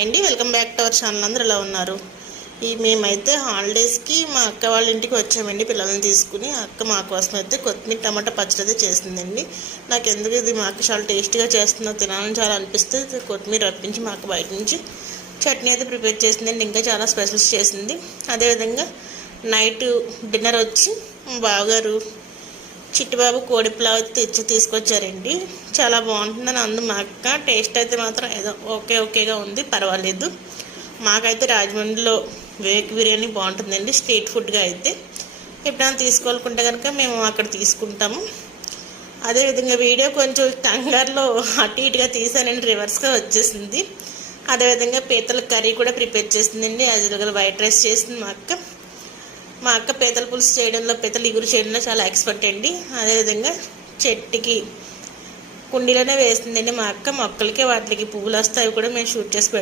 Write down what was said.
అండి welcome back to our channel. అందరూ ఎలా ఉన్నారు? మేమైతే హాలిడేస్కి మా అక్క వాళ్ళ ఇంటికి వచ్చామండి పిల్లల్ని తీసుకుని. అక్క మా కోసం అయితే కొత్తిమీర టమాటా పచ్చడి అయితే చేసిందండి. నాకు ఎందుకు ఇది మా అక్క చాలా టేస్టీగా చేస్తుందో తినాలని చాలా అనిపిస్తే కొత్తిమీర రప్పించి మా అక్క బయట నుంచి చట్నీ అయితే ప్రిపేర్ చేసిందండి. ఇంకా చాలా స్పెషల్స్ చేసింది. అదేవిధంగా నైట్ డిన్నర్ వచ్చి బావగారు చిట్టిబాబు కోడి పులావ్ తెచ్చి తీసుకొచ్చారండి. చాలా బాగుంటుందని అందు మా అక్క. టేస్ట్ అయితే మాత్రం ఏదో ఓకేగా ఉంది, పర్వాలేదు. మాకైతే రాజమండ్రిలో వేక్ బిర్యానీ బాగుంటుందండి స్ట్రీట్ ఫుడ్గా. అయితే ఎప్పుడైనా తీసుకోవాలనుకుంటే కనుక మేము అక్కడ తీసుకుంటాము. అదేవిధంగా వీడియో కొంచెం కంగారులో అటు ఇటుగా తీసానండి, రివర్స్గా వచ్చేసింది. అదేవిధంగా పీతల కర్రీ కూడా ప్రిపేర్ చేసిందండి. అది వైట్ రైస్ చేసింది మా అక్క పీతల పులుసు చేయడంలో, పీతల ఇగురు చేయడంలో చాలా ఎక్స్పర్ట్ అండి. అదేవిధంగా చెట్టుకి కుండీలోనే వేస్తుందండి మా అక్క. మొక్కలకి వాటికి పువ్వులు వస్తాయి, అవి కూడా మేము షూట్ చేసి